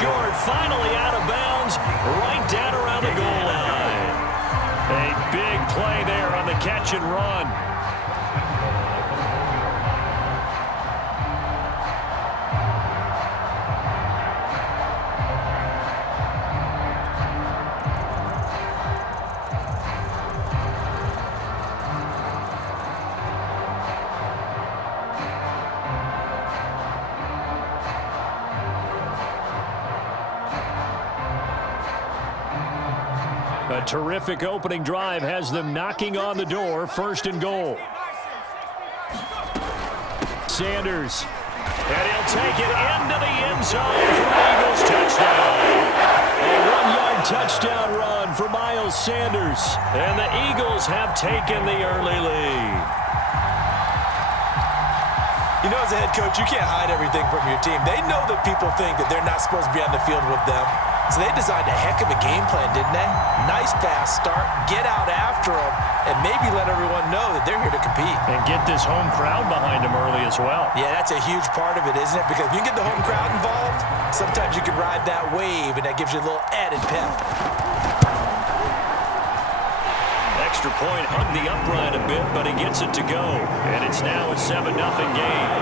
short, finally out of bounds, right down around the goal line. A big play there on the catch and run. A terrific opening drive has them knocking on the door, first and goal. Sanders, and he'll take it into the end zone for an Eagles touchdown. A 1-yard touchdown run for Miles Sanders, and the Eagles have taken the early lead. You know, as a head coach, you can't hide everything from your team. They know that people think that they're not supposed to be on the field with them. So they designed a heck of a game plan, didn't they? Nice fast start, get out after them, and maybe let everyone know that they're here to compete. And get this home crowd behind them early as well. Yeah, that's a huge part of it, isn't it? Because if you get the home crowd involved, sometimes you can ride that wave, and that gives you a little added pep. Extra point hugged the upright a bit, but he gets it to go. And it's now a 7-0 game.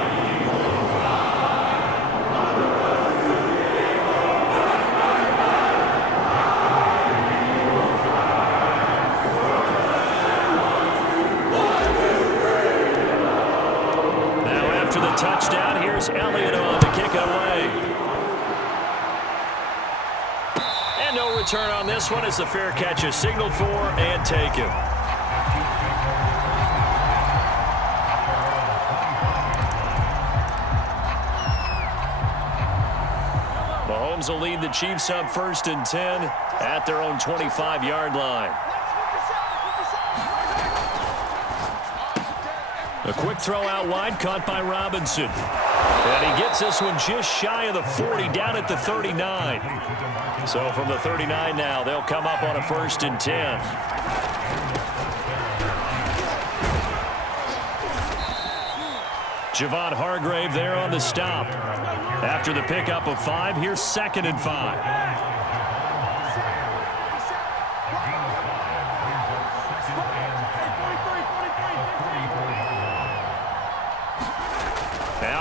Touchdown. Here's Elliott on to kick it away. And no return on this one as the fair catch is signaled for and taken. Mahomes will lead the Chiefs up 1st and 10 at their own 25-yard line. A quick throw out wide, caught by Robinson. And he gets this one just shy of the 40, down at the 39. So from the 39 now, they'll come up on a 1st and 10. Javon Hargrave there on the stop. After the pickup of 5, here's 2nd and 5.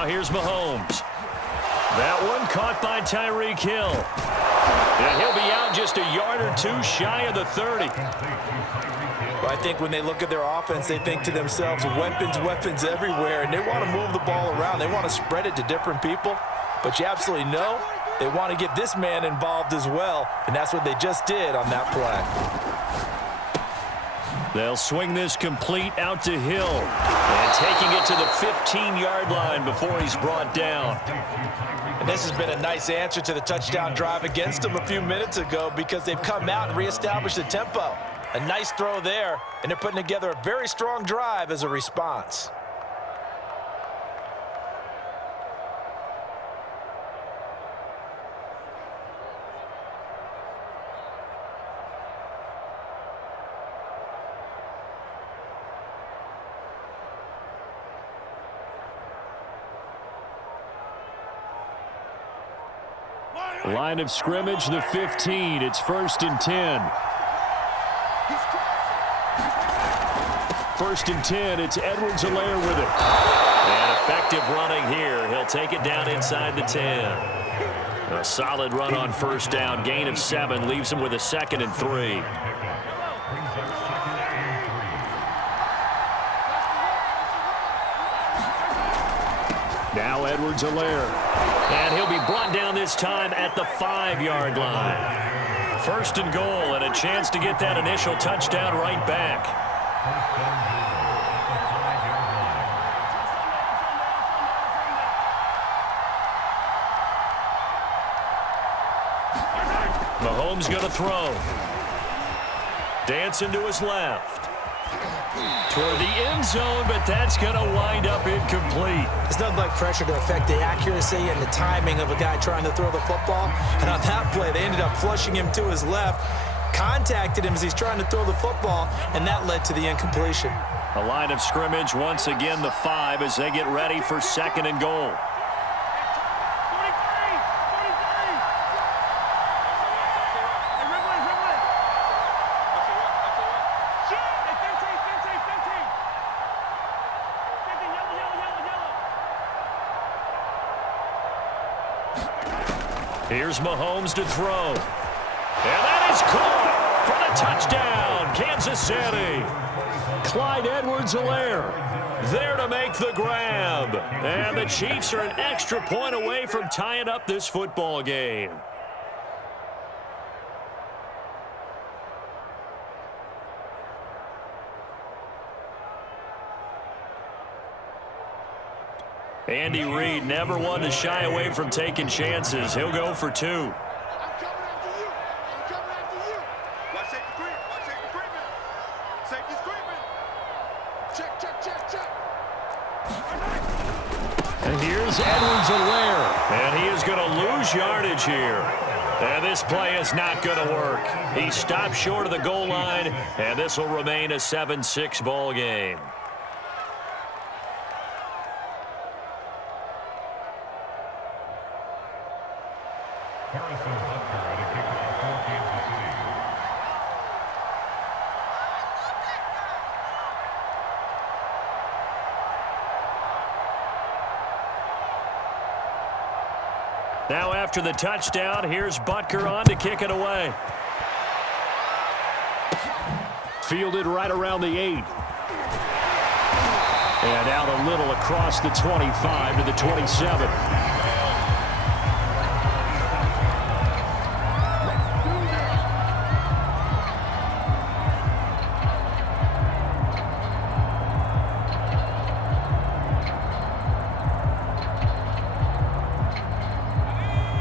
Here's Mahomes. That one caught by Tyreek Hill. And he'll be out just a yard or two shy of the 30. Well, I think when they look at their offense, they think to themselves, weapons everywhere, and they want to move the ball around. They want to spread it to different people. But you absolutely know they want to get this man involved as well, and that's what they just did on that play. They'll swing this complete out to Hill. And taking it to the 15-yard line before he's brought down. And this has been a nice answer to the touchdown drive against them a few minutes ago because they've come out and reestablished the tempo. A nice throw there, and they're putting together a very strong drive as a response. Line of scrimmage, the 15. It's 1st and 10. 1st and 10. It's Edwards-Helaire with it. And effective running here. He'll take it down inside the 10. A solid run on 1st down. Gain of 7 leaves him with a 2nd and 3. Now Edwards-Helaire. And he'll be brought down this time at the 5-yard line. 1st and goal, and a chance to get that initial touchdown right back. Mahomes going to throw. Dancing to his left. Toward the end zone, but that's going to wind up incomplete. There's nothing like pressure to affect the accuracy and the timing of a guy trying to throw the football. And on that play, they ended up flushing him to his left, contacted him as he's trying to throw the football, and that led to the incompletion. A line of scrimmage, once again the 5 as they get ready for 2nd and goal. Here's Mahomes to throw. And that is caught for the touchdown, Kansas City. Clyde Edwards-Helaire there to make the grab. And the Chiefs are an extra point away from tying up this football game. Andy Reid never one to shy away from taking chances. He'll go for 2. I'm coming after you. I'm coming after you. Watch safety creep. Watch safety creeping. Safety's creeping. Check, check, check, check. And here's Edwards-Helaire. And he is going to lose yardage here. And this play is not going to work. He stopped short of the goal line, and this will remain a 7-6 ball game. Now after the touchdown, here's Butker on to kick it away. Fielded right around the 8. And out a little across the 25 to the 27.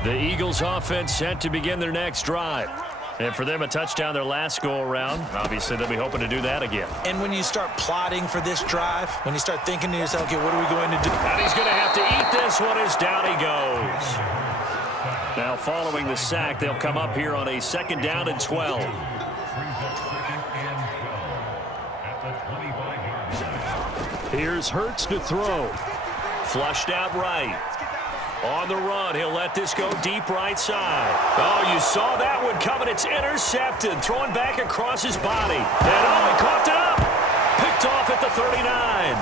The Eagles offense set to begin their next drive. And for them, a touchdown their last go-around. Obviously, they'll be hoping to do that again. And when you start plotting for this drive, when you start thinking to yourself, okay, what are we going to do? And he's going to have to eat this one as down he goes. Now, following the sack, they'll come up here on a 2nd down and 12. Here's Hurts to throw. Flushed out right. On the run, he'll let this go deep right side. Oh, you saw that one coming. It's intercepted. Throwing back across his body. And oh, he coughed it up. Picked off at the 39.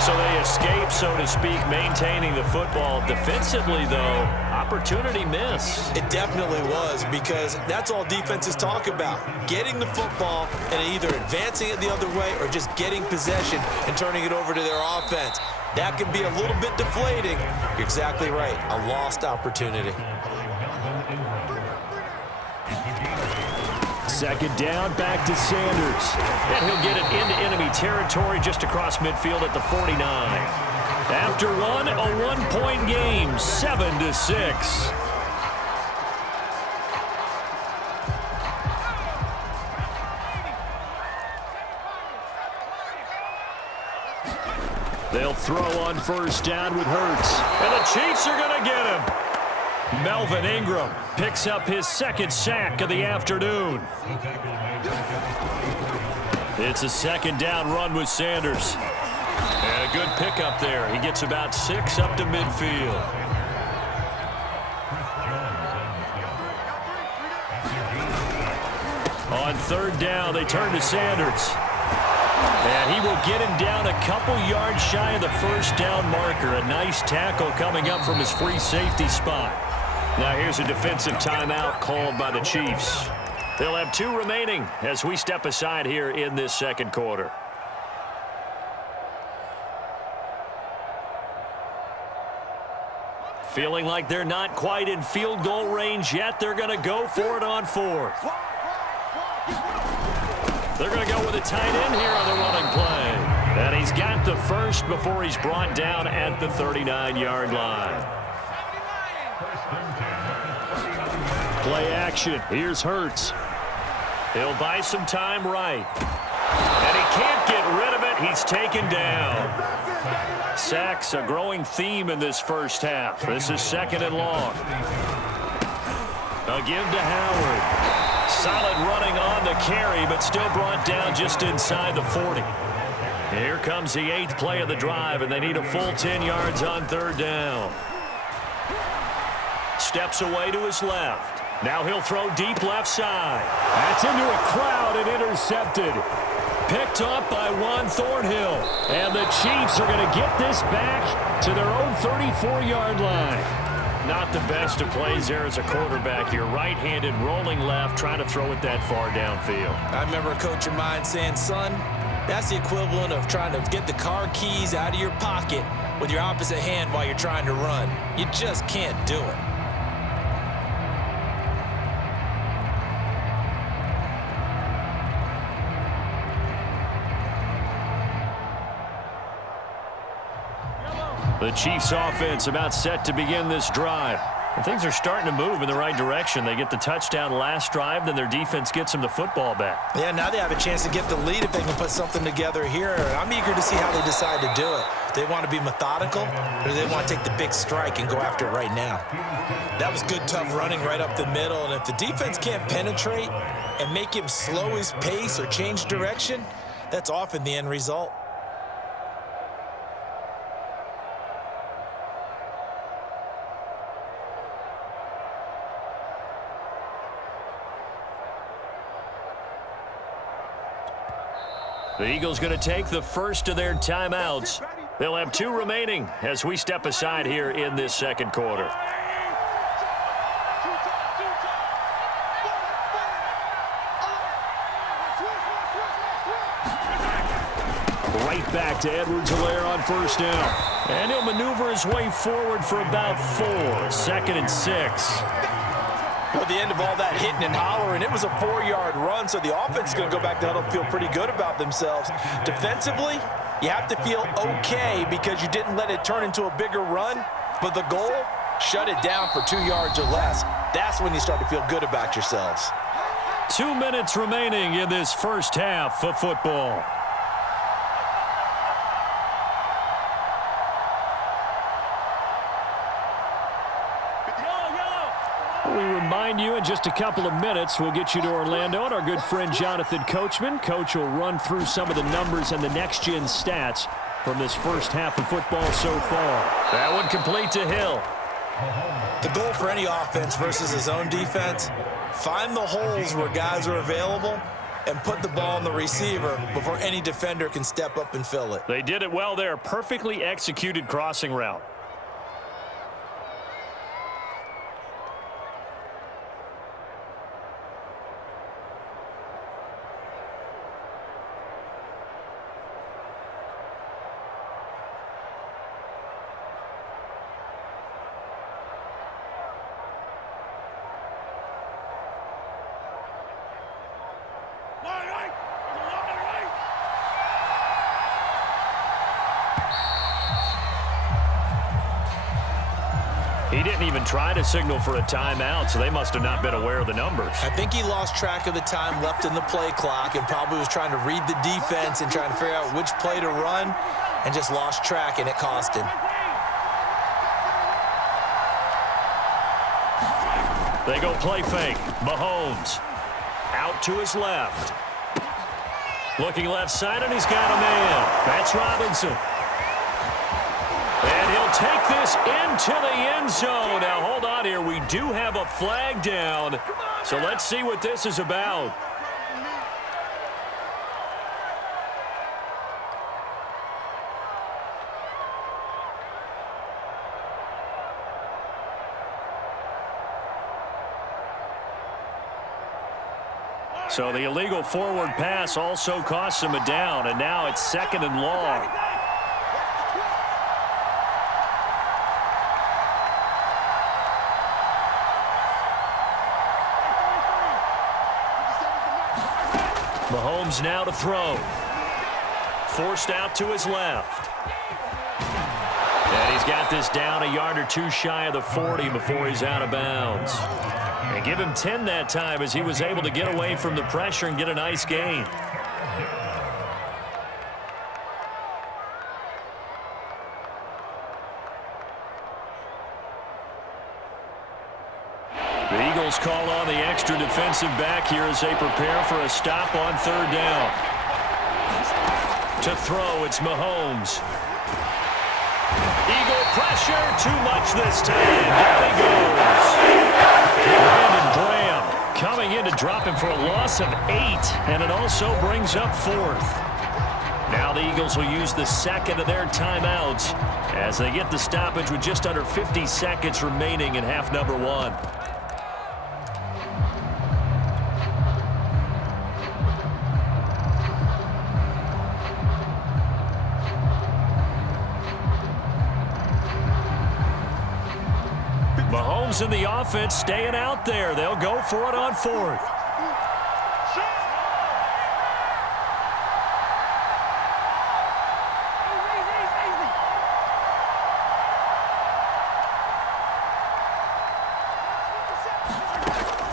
So they escape, so to speak, maintaining the football. Defensively, though, opportunity miss. It definitely was, because that's all defenses talk about. Getting the football and either advancing it the other way or just getting possession and turning it over to their offense. That can be a little bit deflating. You're exactly right. A lost opportunity. 2nd down, back to Sanders. And he'll get it into enemy territory just across midfield at the 49. After one, a one-point game, 7-6. They'll throw on 1st down with Hurts. And the Chiefs are going to get him. Melvin Ingram picks up his 2nd sack of the afternoon. It's a 2nd down run with Sanders. And a good pickup there. He gets about 6 up to midfield. On 3rd down, they turn to Sanders. And he will get him down a couple yards shy of the 1st down marker. A nice tackle coming up from his free safety spot. Now here's a defensive timeout called by the Chiefs. They'll have 2 remaining as we step aside here in this 2nd quarter. Feeling like they're not quite in field goal range yet. They're going to go for it on 4th. They're going to go with a tight end here on the running play. And he's got the 1st before he's brought down at the 39-yard line. Play action. Here's Hurts. He'll buy some time right. And he can't get rid of it. He's taken down. Sacks, a growing theme in this 1st half. This is 2nd and long. Again to Howard. Solid running on the carry, but still brought down just inside the 40. Here comes the 8th play of the drive, and they need a full 10 yards on 3rd down. Steps away to his left. Now he'll throw deep left side. That's into a crowd and intercepted. Picked up by Juan Thornhill. And the Chiefs are going to get this back to their own 34-yard line. not the best of plays there as a quarterback. You're right-handed, rolling left, trying to throw it that far downfield. I remember a coach of mine saying, son, that's the equivalent of trying to get the car keys out of your pocket with your opposite hand while you're trying to run. You just can't do it. The Chiefs offense about set to begin this drive. And things are starting to move in the right direction. They get the touchdown last drive, then their defense gets them the football back. Yeah, now they have a chance to get the lead if they can put something together here. I'm eager to see how they decide to do it. Do they want to be methodical, or do they want to take the big strike and go after it right now? That was good, tough running right up the middle, and if the defense can't penetrate and make him slow his pace or change direction, that's often the end result. The Eagles going to take the first of their timeouts. They'll have 2 remaining as we step aside here in this second quarter. Right back to Edwards-Helaire on first down. And he'll maneuver his way forward for about 4. 2nd and 6. Well, at the end of all that hitting and hollering, it was a 4-yard run, so the offense is going to go back to huddle and feel pretty good about themselves. Defensively, you have to feel okay because you didn't let it turn into a bigger run, but the goal, shut it down for 2 yards or less. That's when you start to feel good about yourselves. 2 minutes remaining in this first half of football. We remind you in just a couple of minutes we'll get you to Orlando and our good friend Jonathan Coachman. Coach will run through some of the numbers and the next-gen stats from this first half of football so far. That one complete to Hill. The goal for any offense versus his own defense, find the holes where guys are available and put the ball on the receiver before any defender can step up and fill it. They did it well there. Perfectly executed crossing route. He didn't even try to signal for a timeout, so they must have not been aware of the numbers. I think he lost track of the time left in the play clock and probably was trying to read the defense and trying to figure out which play to run and just lost track, and it cost him. They go play fake. Mahomes out to his left. Looking left side, and he's got a man. That's Robinson. And he'll take this into the end zone. Now, hold on here. We do have a flag down. So let's see what this is about. So the illegal forward pass also costs him a down, and now it's 2nd and long. Mahomes now to throw. Forced out to his left. And he's got this down a yard or 2 shy of the 40 before he's out of bounds. And give him 10 that time as he was able to get away from the pressure and get a nice gain. The Eagles call on the extra defensive back here as they prepare for a stop on 3rd down. To throw, it's Mahomes. Eagle pressure, too much this time. Down he goes. Brandon Graham coming in to drop him for a loss of 8, and it also brings up 4th. Now the Eagles will use the second of their timeouts as they get the stoppage with just under 50 seconds remaining in half number one. Mahomes in the offense staying out there. They'll go for it on fourth.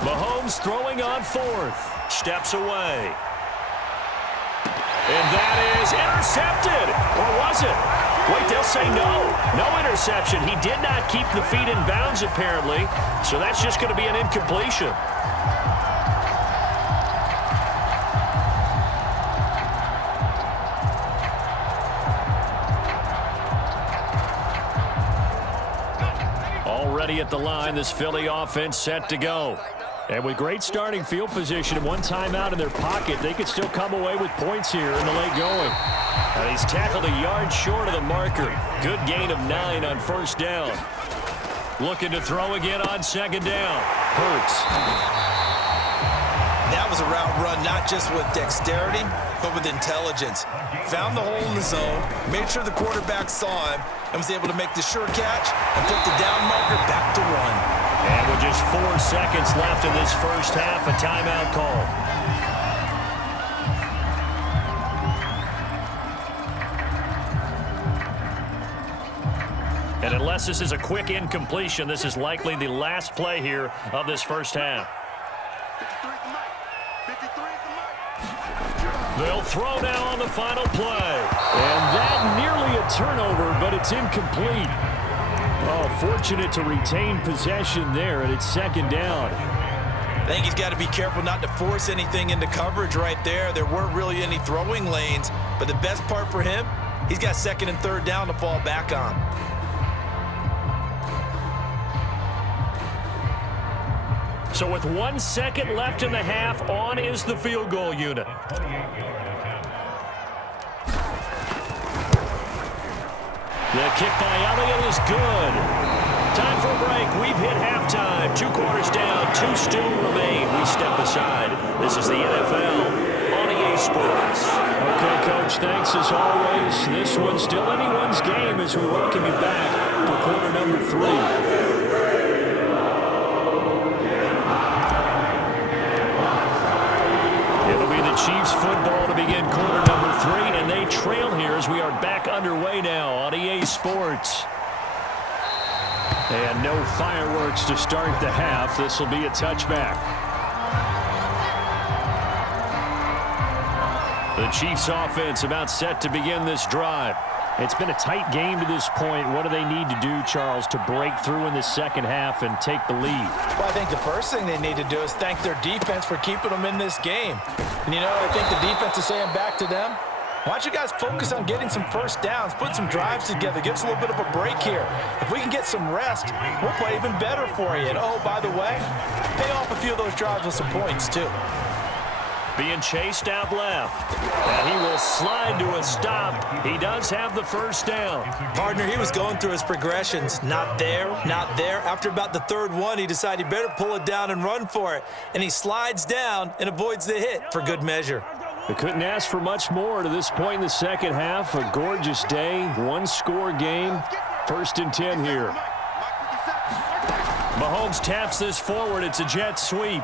Mahomes throwing on fourth. Steps away. And that is intercepted. Or was it? Wait, they'll say no. No interception. He did not keep the feet in bounds, apparently. So that's just going to be an incompletion. Already at the line, this Philly offense set to go. And with great starting field position and one timeout in their pocket, they could still come away with points here in the late going. And he's tackled a yard short of the marker. Good gain of 9 on first down. Looking to throw again on second down. Hurts. That was a route run not just with dexterity, but with intelligence. Found the hole in the zone, made sure the quarterback saw him, and was able to make the sure catch and flip the down marker back to 1. And with just 4 seconds left in this first half, a timeout call. And unless this is a quick incompletion, this is likely the last play here of this first half. They'll throw now on the final play. And that nearly a turnover, but it's incomplete. Oh, fortunate to retain possession there, and it's second down. I think he's got to be careful not to force anything into coverage right there. There weren't really any throwing lanes, but the best part for him, he's got second and third down to fall back on. So with 1 second left in the half, on is the field goal unit. The kick by Elliott is good. Time for a break. We've hit halftime. 2 quarters down. 2 still remain. We step aside. This is the NFL on EA Sports. Okay, Coach, thanks as always. This one's still anyone's game as we welcome you back for quarter number 3. Chiefs football to begin quarter number 3, and they trail here as we are back underway now on EA Sports. And no fireworks to start the half. This will be a touchback. The Chiefs offense about set to begin this drive. It's been a tight game to this point. What do they need to do, Charles, to break through in the second half and take the lead? Well, I think the first thing they need to do is thank their defense for keeping them in this game. And, you know, I think the defense is saying back to them, why don't you guys focus on getting some first downs, put some drives together, give us a little bit of a break here. If we can get some rest, we'll play even better for you. And, oh, by the way, pay off a few of those drives with some points, too. Being chased out left. And he will slide to a stop. He does have the first down. Partner, he was going through his progressions. Not there, not there. After about the third one, he decided he better pull it down and run for it. And he slides down and avoids the hit for good measure. They couldn't ask for much more to this point in the second half. A gorgeous day, 1-score game. 1st and 10 here. Mahomes taps this forward. It's a jet sweep.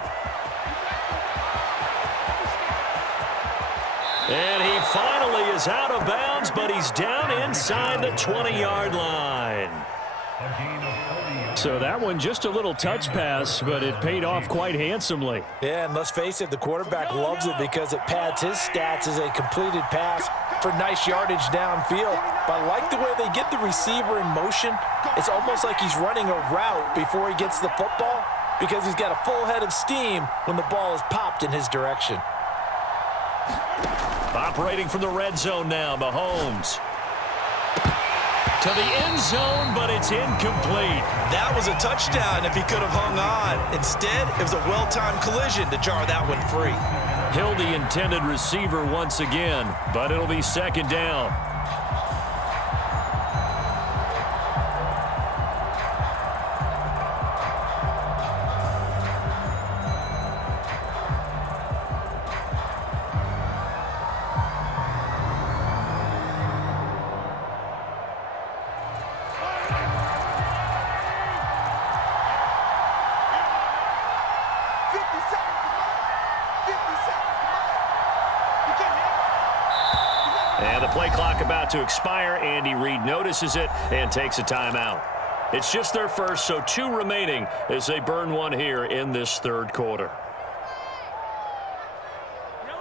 And he finally is out of bounds, but he's down inside the 20-yard line. So that one just a little touch pass, but it paid off quite handsomely. Yeah, and let's face it, the quarterback loves it because it pads his stats as a completed pass for nice yardage downfield. But I like the way they get the receiver in motion. It's almost like he's running a route before he gets the football because he's got a full head of steam when the ball is popped in his direction. Operating from the red zone now, Mahomes. To the end zone, but it's incomplete. That was a touchdown if he could have hung on. Instead, it was a well-timed collision to jar that one free. He'll the intended receiver once again, but it'll be second down. And the play clock about to expire. Andy Reid notices it and takes a timeout. It's just their first, so 2 remaining as they burn one here in this third quarter.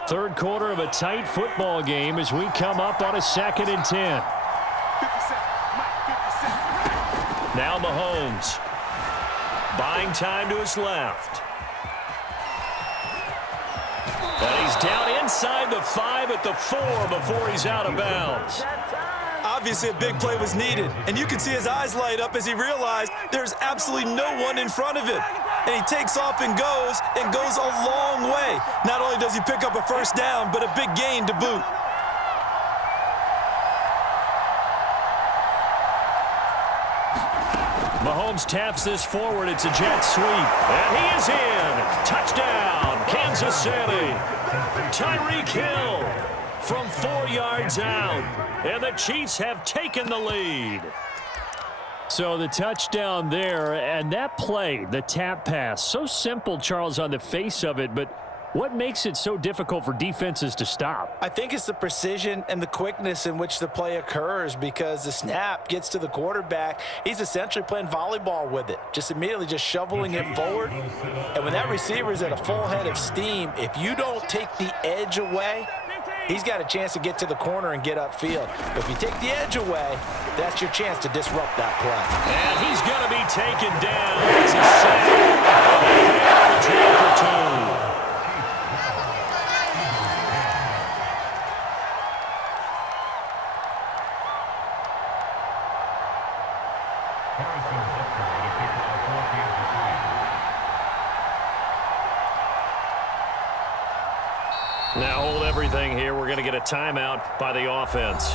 Third quarter of a tight football game as we come up on a 2nd and 10. Now Mahomes. Buying time to his left. And he's down inside the 5 at the 4 before he's out of bounds. Obviously, a big play was needed, and you can see his eyes light up as he realized there's absolutely no one in front of him. And he takes off and goes a long way. Not only does he pick up a first down, but a big gain to boot. Mahomes taps this forward. It's a jet sweep. And he is in. Touchdown, Kansas City. Tyreek Hill from 4 yards out. And the Chiefs have taken the lead. So the touchdown there, and that play, the tap pass, so simple, Charles, on the face of it, but what makes it so difficult for defenses to stop? I think it's the precision and the quickness in which the play occurs, because the snap gets to the quarterback. He's essentially playing volleyball with it, just immediately just shoveling it forward. And when that receiver is at a full head of steam, if you don't take the edge away, he's got a chance to get to the corner and get upfield. But if you take the edge away, that's your chance to disrupt that play. And he's going to be taken down. It's a sack. Return for 2. Now hold everything here. We're going to get a timeout by the offense.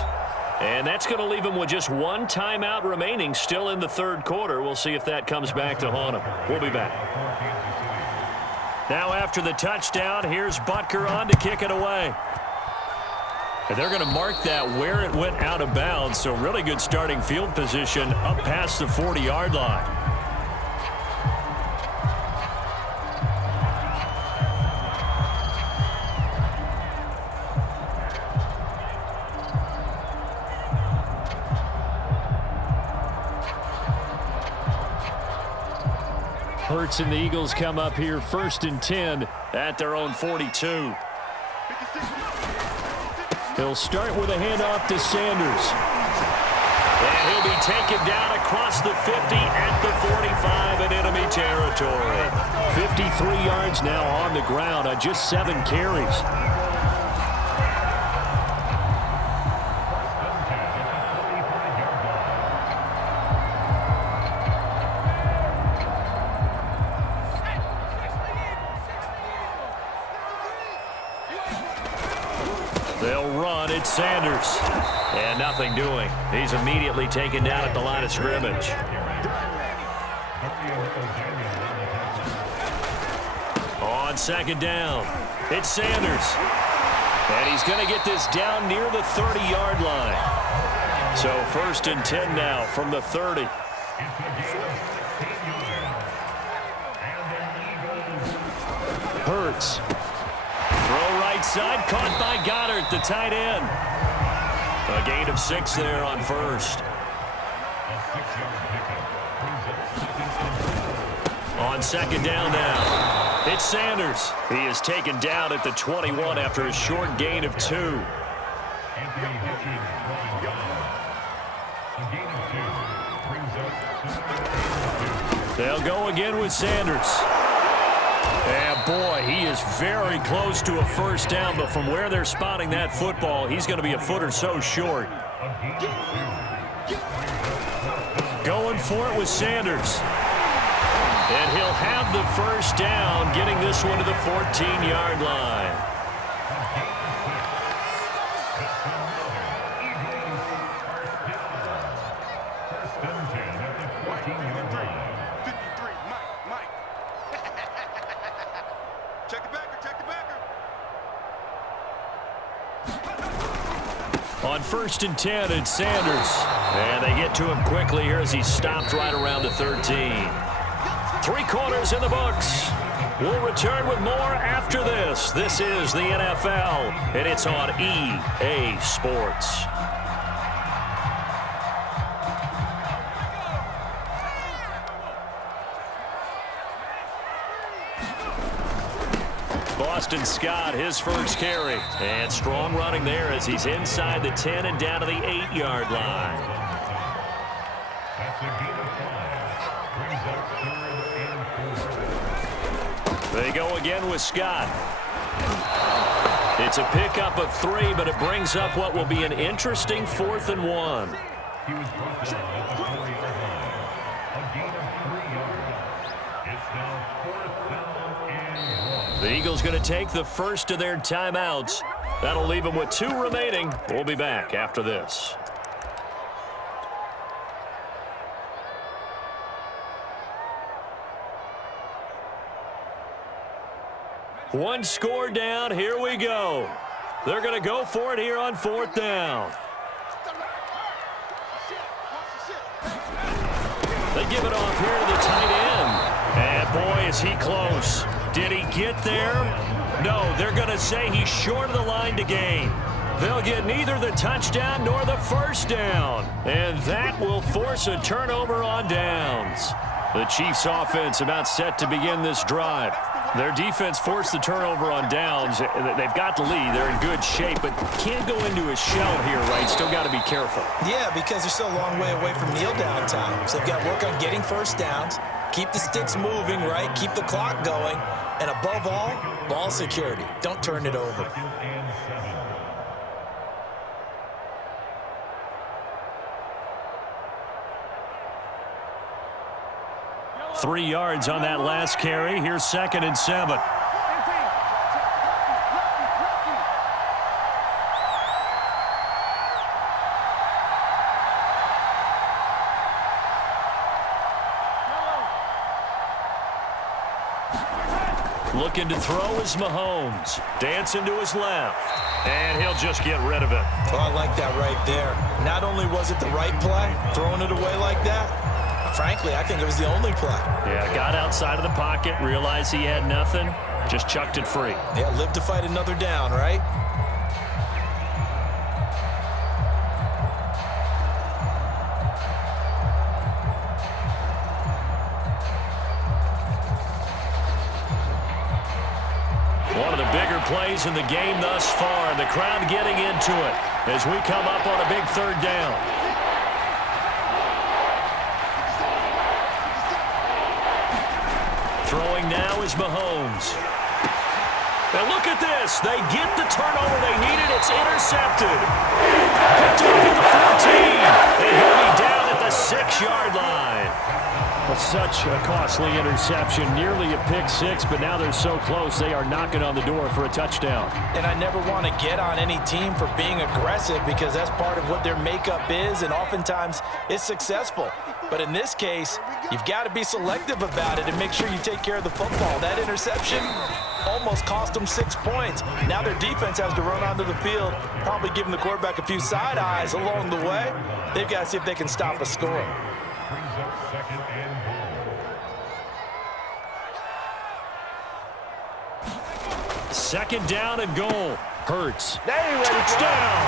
And that's going to leave them with just 1 timeout remaining still in the third quarter. We'll see if that comes back to haunt them. We'll be back. Now after the touchdown, here's Butker on to kick it away. And they're going to mark that where it went out of bounds. So really good starting field position up past the 40-yard line. Hurts and the Eagles come up here 1st and 10 at their own 42. He'll start with a handoff to Sanders. And he'll be taken down across the 50 at the 45 in enemy territory. 53 yards now on the ground on just 7 carries. They'll run. It's Sanders. And nothing doing. He's immediately taken down at the line of scrimmage. On 2nd down, it's Sanders. And he's going to get this down near the 30-yard line. So 1st and 10 now from the 30. Hurts. Throw right side, caught by Goddard, the tight end. A gain of 6 there on 1st. On 2nd down now, it's Sanders. He is taken down at the 21 after a short gain of 2. They'll go again with Sanders. And boy, he is very close to a 1st down, but from where they're spotting that football, he's going to be a foot or so short. Going for it with Sanders. And he'll have the 1st down, getting this one to the 14-yard line. Check the backer, check the backer. On 1st and 10, it's Sanders. And they get to him quickly here as he's stopped right around the 13. 3 quarters in the books. We'll return with more after this. This is the NFL, and it's on EA Sports. Boston Scott, his first carry. And strong running there as he's inside the 10 and down to the 8-yard line. They go again with Scott. It's a pickup of 3, but it brings up what will be an interesting 4th and 1. He was brought down at the 4-yard line. A gain of 3 yards. It's now 4th down and 1. The Eagles going to take the first of their timeouts. That'll leave them with 2 remaining. We'll be back after this. One score down. Here we go. They're going to go for it here on 4th down. They give it off here to the tight end. And boy, is he close. Did he get there? No, they're going to say he's short of the line to gain. They'll get neither the touchdown nor the first down. And that will force a turnover on downs. The Chiefs offense about set to begin this drive. Their defense forced the turnover on downs. They've got the lead. They're in good shape, but can't go into a shell here, right? Still got to be careful. Yeah, because they're still a long way away from kneel down time. So they've got to work on getting first downs, keep the sticks moving, right? Keep the clock going. And above all, ball security. Don't turn it over. 3 yards on that last carry. Here's 2nd and 7. Looking to throw is Mahomes. Dancing to his left. And he'll just get rid of it. Well, I like that right there. Not only was it the right play, throwing it away like that, frankly, I think it was the only play. Yeah, got outside of the pocket, realized he had nothing, just chucked it free. Yeah, live to fight another down, right? One of the bigger plays in the game thus far, and the crowd getting into it as we come up on a big 3rd down. Throwing now is Mahomes. And look at this. They get the turnover they needed. It's intercepted. Picked up at the 14. And he'll be down at the 6-yard line. Well, such a costly interception. Nearly a pick 6, but now they're so close they are knocking on the door for a touchdown. And I never want to get on any team for being aggressive because that's part of what their makeup is, and oftentimes it's successful. But in this case, you've got to be selective about it and make sure you take care of the football. That interception almost cost them 6 points. Now their defense has to run onto the field, probably giving the quarterback a few side eyes along the way. They've got to see if they can stop a score. Brings up 2nd and goal. 2nd down and goal. Hurts. Touchdown!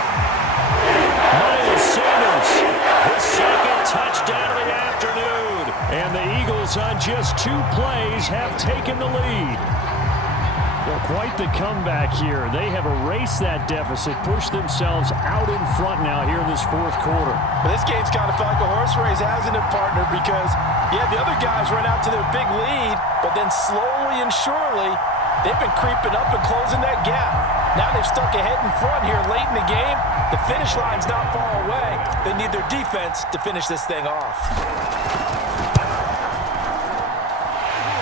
Miles Sanders, his 2nd touchdown of the afternoon. And the Eagles on just 2 plays have taken the lead. Well, quite the comeback here. They have erased that deficit, pushed themselves out in front now here in this 4th quarter. But this game's kind of felt like a horse race, hasn't it, partner? Because, yeah, the other guys run out to their big lead, but then slowly and surely, they've been creeping up and closing that gap. Now they've stuck ahead in front here late in the game. The finish line's not far away. They need their defense to finish this thing off.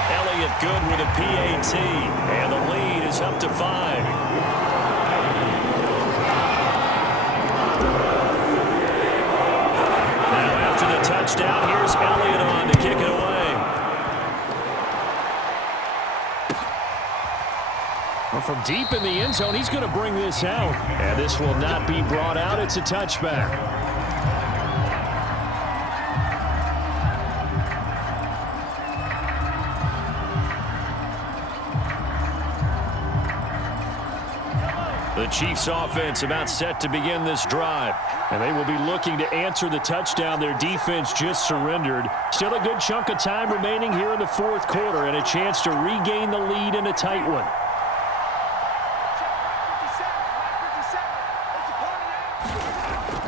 LA Elliott good with a PAT. And the lead is up to 5. Now after the touchdown, here's Elliott on to kick it away. Well, from deep in the end zone, he's going to bring this out. And this will not be brought out. It's a touchback. The Chiefs offense about set to begin this drive. And they will be looking to answer the touchdown their defense just surrendered. Still a good chunk of time remaining here in the fourth quarter and a chance to regain the lead in a tight one.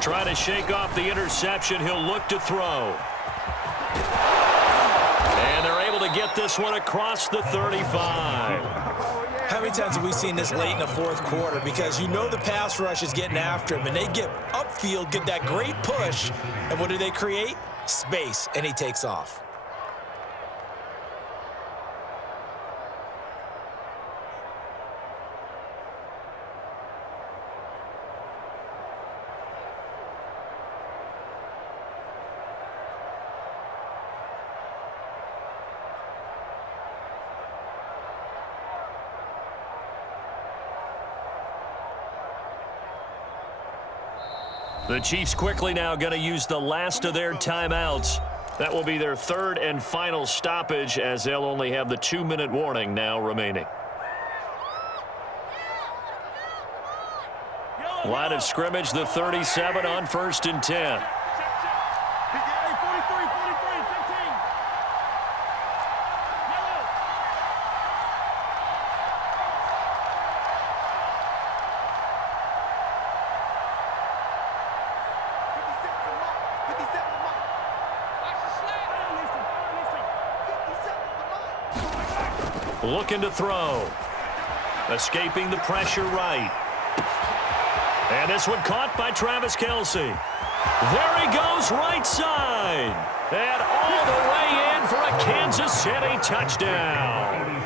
Trying to shake off the interception. He'll look to throw. And they're able to get this one across the 35. How many times have we seen this late in the fourth quarter? Because you know the pass rush is getting after him, and they get upfield, get that great push, and what do they create? Space, and he takes off. The Chiefs quickly now going to use the last of their timeouts. That will be their third and final stoppage, as they'll only have the 2-minute warning now remaining. Line of scrimmage, the 37 on 1st and 10. Looking to throw. Escaping the pressure right. And this one caught by Travis Kelce. There he goes, right side. And all the way in for a Kansas City touchdown.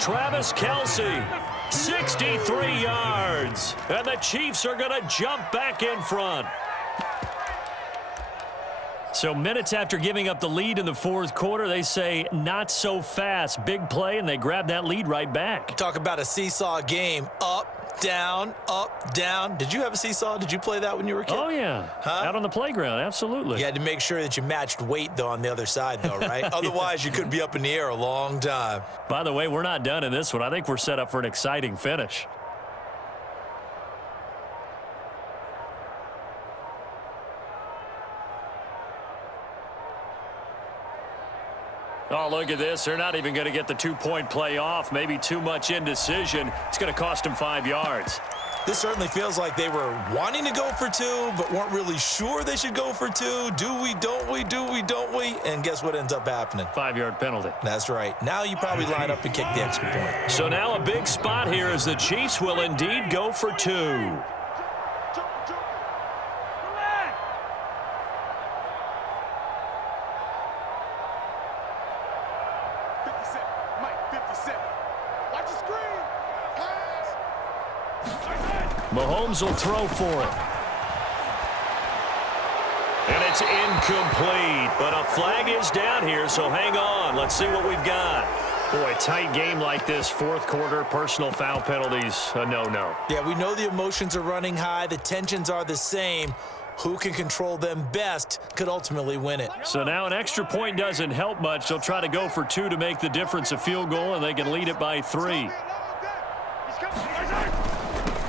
Travis Kelce, 63 yards. And the Chiefs are going to jump back in front. So minutes after giving up the lead in the fourth quarter, they say not so fast. Big play, and they grab that lead right back. Talk about a seesaw game. Up, down, up, down. Did you have a seesaw? Did you play that when you were a kid? Oh, yeah. Huh? Out on the playground, absolutely. You had to make sure that you matched weight, though, on the other side, though, right? Otherwise, you could be up in the air a long time. By the way, we're not done in this one. I think we're set up for an exciting finish. Oh, look at this. They're not even going to get the 2-point play off. Maybe too much indecision. It's going to cost them 5 yards. This certainly feels like they were wanting to go for 2, but weren't really sure they should go for 2. Do we, don't we, do we, don't we? And guess what ends up happening? 5-yard penalty. That's right. Now you probably line up and kick the extra point. So now a big spot here as the Chiefs will indeed go for 2. Mahomes will throw for it. And it's incomplete, but a flag is down here, so hang on. Let's see what we've got. Boy, tight game like this, fourth quarter, personal foul penalties, a no-no. Yeah, we know the emotions are running high. The tensions are the same. Who can control them best could ultimately win it. So now an extra point doesn't help much. They'll try to go for 2 to make the difference a field goal, and they can lead it by 3.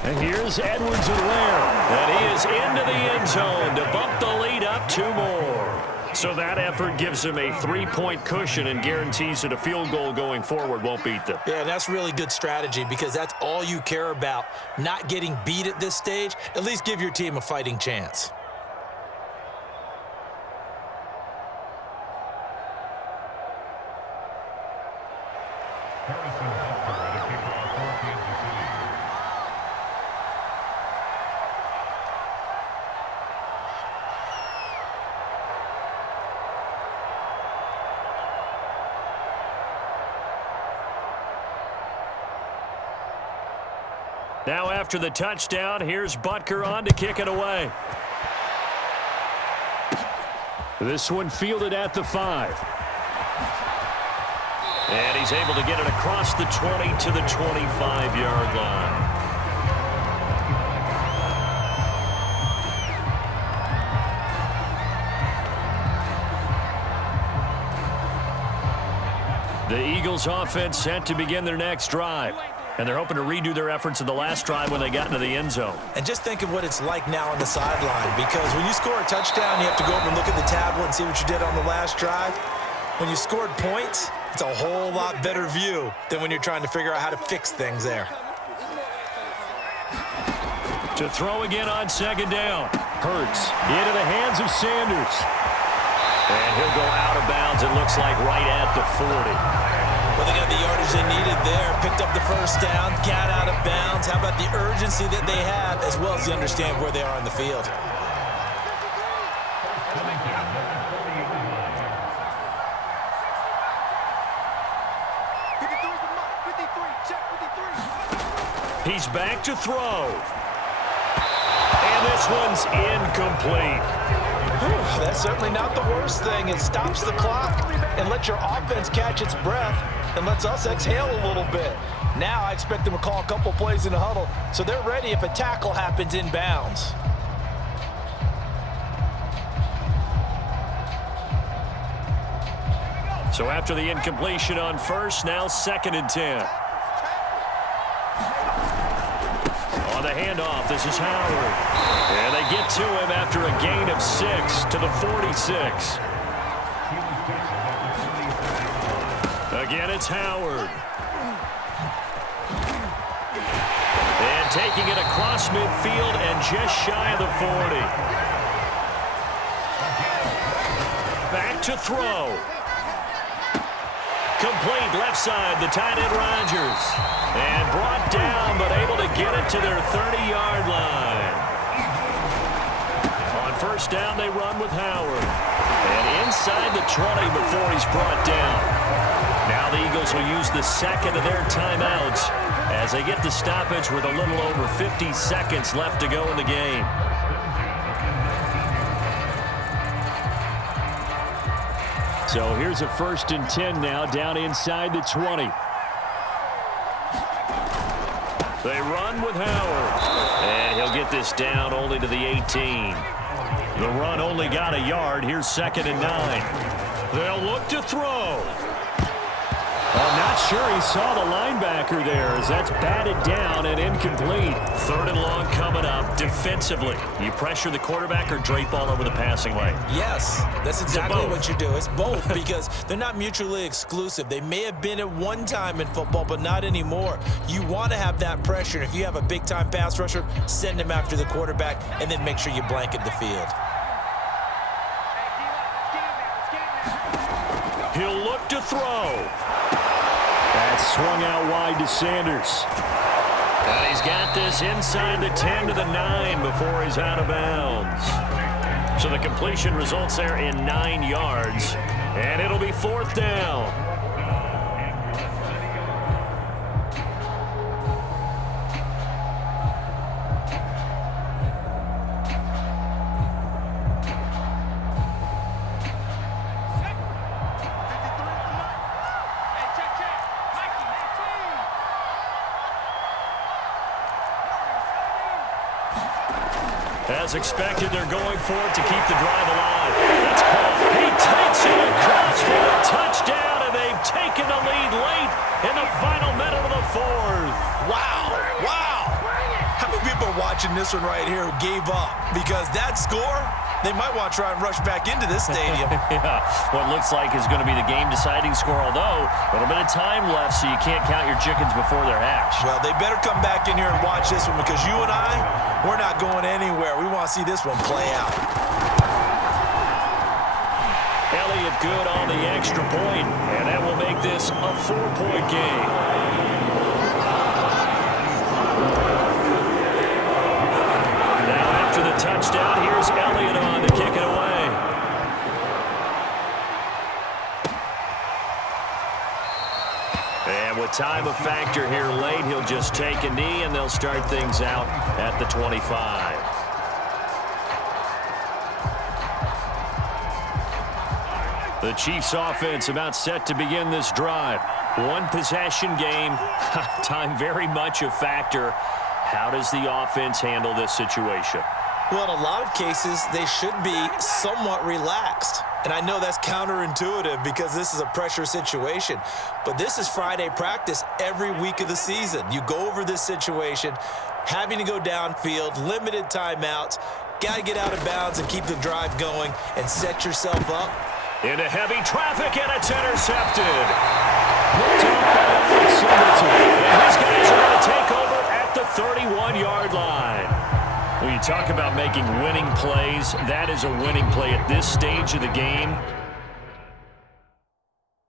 And here's Edwards-Helaire. And he is into the end zone to bump the lead up 2 more. So that effort gives him a 3-point cushion and guarantees that a field goal going forward won't beat them. Yeah, that's really good strategy because that's all you care about. Not getting beat at this stage. At least give your team a fighting chance. Now after the touchdown, here's Butker on to kick it away. This one fielded at the 5. And he's able to get it across the 20 to the 25-yard line. The Eagles offense set to begin their next drive. And they're hoping to redo their efforts of the last drive when they got into the end zone. And just think of what it's like now on the sideline, because when you score a touchdown, you have to go up and look at the tablet and see what you did on the last drive. When you scored points, it's a whole lot better view than when you're trying to figure out how to fix things there. To throw again on second down. Hurts into the hands of Sanders. And he'll go out of bounds, it looks like, right at the 40. Well, they got the yardage they needed there, picked up the first down, got out of bounds. How about the urgency that they have, as well as they understand where they are on the field? He's back to throw. And this one's incomplete. Whew, that's certainly not the worst thing. It stops the clock and lets your offense catch its breath and lets us exhale a little bit. Now I expect them to call a couple plays in the huddle so they're ready if a tackle happens in bounds. So after the incompletion on first, now 2nd and 10. On the handoff, this is Howard. And they get to him after a gain of 6 to the 46. Again, it's Howard. And taking it across midfield and just shy of the 40. Back to throw. Complete left side, the tight end Rodgers. And brought down, but able to get it to their 30-yard line. On first down, they run with Howard. And inside the 20 before he's brought down. Now the Eagles will use the second of their timeouts as they get the stoppage with a little over 50 seconds left to go in the game. So here's a 1st and 10 now, down inside the 20. They run with Howard. And he'll get this down only to the 18. The run only got a yard. Here's 2nd and 9. They'll look to throw. I'm not sure he saw the linebacker there as that's batted down and incomplete. 3rd and long coming up. Defensively, you pressure the quarterback or drape all over the passing lane? Yes, that's exactly what you do. It's both because they're not mutually exclusive. They may have been at one time in football, but not anymore. You want to have that pressure. If you have a big-time pass rusher, send him after the quarterback and then make sure you blanket the field. He'll look to throw. That's swung out wide to Sanders. And he's got this inside the 10 to the 9 before he's out of bounds. So the completion results there in 9 yards. And it'll be 4th down. As expected, they're going for it to keep the drive alive. That's caught. He takes it across for a touchdown, and they've taken the lead late in the final minute of the 4th. Wow. Wow. How many people are watching this one right here who gave up? Because that score, they might want to try and rush back into this stadium. Yeah, what looks like is going to be the game-deciding score, although a little bit of time left, so you can't count your chickens before they're hatched. Well, they better come back in here and watch this one because you and I, we're not going anywhere. We want to see this one play out. Elliott good on the extra point, and that will make this a 4-point game. Now after the touchdown, here's Elliott on to kick it away. And with time a factor here late, he'll just take a knee, and they'll start things out at the 25. The Chiefs offense about set to begin this drive. One possession game. Time very much a factor. How does the offense handle this situation? Well, in a lot of cases, they should be somewhat relaxed. And I know that's counterintuitive because this is a pressure situation. But this is Friday practice every week of the season. You go over this situation, having to go downfield, limited timeouts, got to get out of bounds and keep the drive going and set yourself up. Into heavy traffic, and it's intercepted. Picked up by Alex Singleton. And his guys are going to take over at the 31-yard line. When you talk about making winning plays, that is a winning play at this stage of the game.